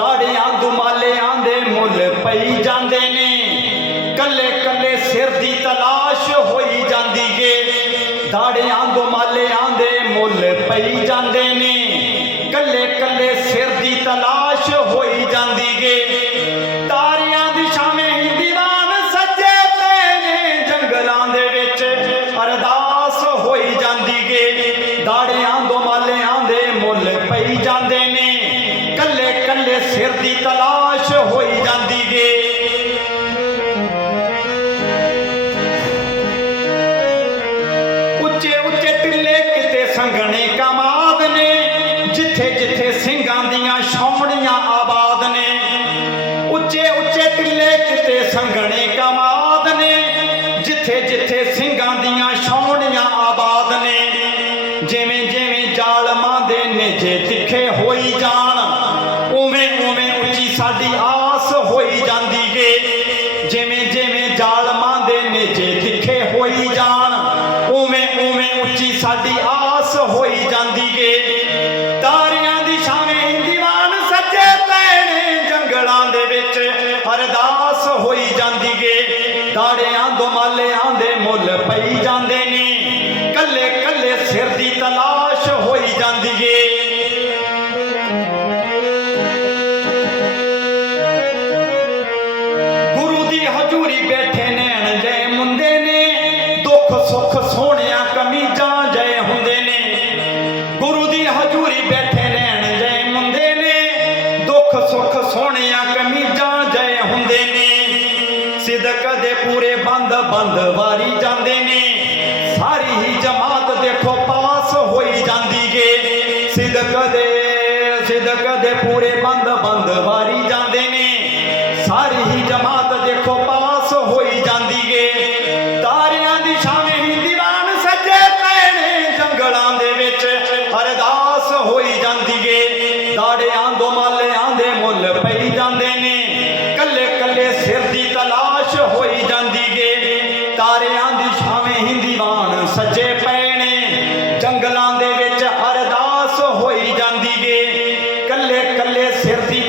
ਦਾੜੀਆਂ ਦੁਮਾਲਿਆਂ ਦੇ ਮੁੱਲ ਪਈ ਜਾਂਦੇ ਨੇ। ਕੱਲੇ ਕੱਲੇ ਸਿਰ ਦੀ ਤਲਾਸ਼ ਹੋਈ ਜਾਂਦੀ ਏ। ਦਾੜੀਆਂ ਦੁਮਾਲਿਆਂ ਦੇ ਮੁੱਲ ਪਈ ਜਾਂਦੇ ਨੇ। ਕਿਤੇ ਸੰਘਣੇ ਕਮਾਦ ਨੇ, ਜਿੱਥੇ ਜਿੱਥੇ ਸਿੰਘਾਂ ਦੀਆਂ ਛਾਉਣੀਆਂ ਆਬਾਦ ਨੇ, ਉੱਚੇ ਉੱਚੇ ਟਿੱਲੇ ਕਿਤੇ ਸੰਘਣੇ ਕਮਾਦ ਨੇ, ਜਿੱਥੇ ਜਿੱਥੇ ਸਿੰਘਾਂ ਦੀਆਂ ਛਾਉਣੀਆਂ ਆਬਾਦ ਨੇ, ਜਿਵੇਂ ਜਿਵੇਂ ਜ਼ਾਲਮਾਂ ਦੇ ਨੇਜੇ ਤਿੱਖੇ ਹੋਈ ਜਾਣ, ਉਵੇਂ ਉਵੇਂ ਉੱਚੀ ਸਾਡੀ ਆਸ ਜਾਂਦੀ ਗੇ। ਤਾਰਿਆਂ ਦੀ ਛਾਵੇਂ ਦੀਵਾਨ ਸੱਜੇ ਪੈਣੇ ਜੰਗਲਾਂ ਦੇ ਵਿੱਚ। ਅਰਦਾਸ ਹੋਈ ਜਾਂਦੀ ਗੇ। ਦਾੜਿਆਂ ਦੁਮਾਲਿਆਂ ਦੇ ਮੁੱਲ ਪਈ ਜਾਂਦੇ ਨੇ। ਕੱਲੇ ਕੱਲੇ ਸਿਰ ਦੀ ਤਲਾਸ਼ ਹੋਈ ਜਾਂਦੀ ਗੇ। ਗੁਰੂ ਦੀ ਹਜ਼ੂਰੀ ਬੈਠੇ ਨੈਣ ਜੈ ਮੁੰਦੇ ਨੇ। ਦੁੱਖ ਸੁੱਖ ਸੋਹਣੇ ਜਿੰਦ ਕਦੇ ਪੂਰੇ ਬੰਦ ਬੰਦ ਵਾਰੀ ਜਾਂਦੇ ਨੇ। ਸਾਰੀ ਹੀ ਜਮਾਤ ਦੇਖੋ ਪਾਸ ਹੋਈ ਜਾਂਦੀ ਗੇ ਸਿੱਧ ਕਦੇ ਸਿੱਧ ਕਦੇ ਪੂਰੇ ਬੰਦ ਬੰਦ ਵਾਰੀ ਜਾਂਦੇ ਨੇ। ਸਾਰੀ ਹੀ ਜਮਾਤ ਦੇਖੋ ਪਾਸ ਹੋਈ ਜਾਂਦੀ ਗੇ ਤਾਰਿਆਂ ਦੀ ਛਾਵੇਂ ਹੀ ਦੀਵਾਨ ਸੱਜੇ ਪੈਣੇ ਜੰਗਲਾਂ ਦੇ ਵਿੱਚ ਅਰਦਾਸ ਹੋਈ ਜਾਂਦੀ ਗੇ ਦਾੜਿਆਂ ਆਂਦੋ ਮਾਲੇ ਦੇ ਮੁੱਲ ਭਾਵੇਂ ਹਿੰਦੀ ਵਾਣ ਸੱਜੇ ਪਏ ਨੇ ਜੰਗਲਾਂ ਦੇ ਵਿੱਚ ਅਰਦਾਸ ਹੋਈ ਜਾਂਦੀ ਏ। ਕੱਲੇ ਕੱਲੇ ਸਿਰ ਦੀ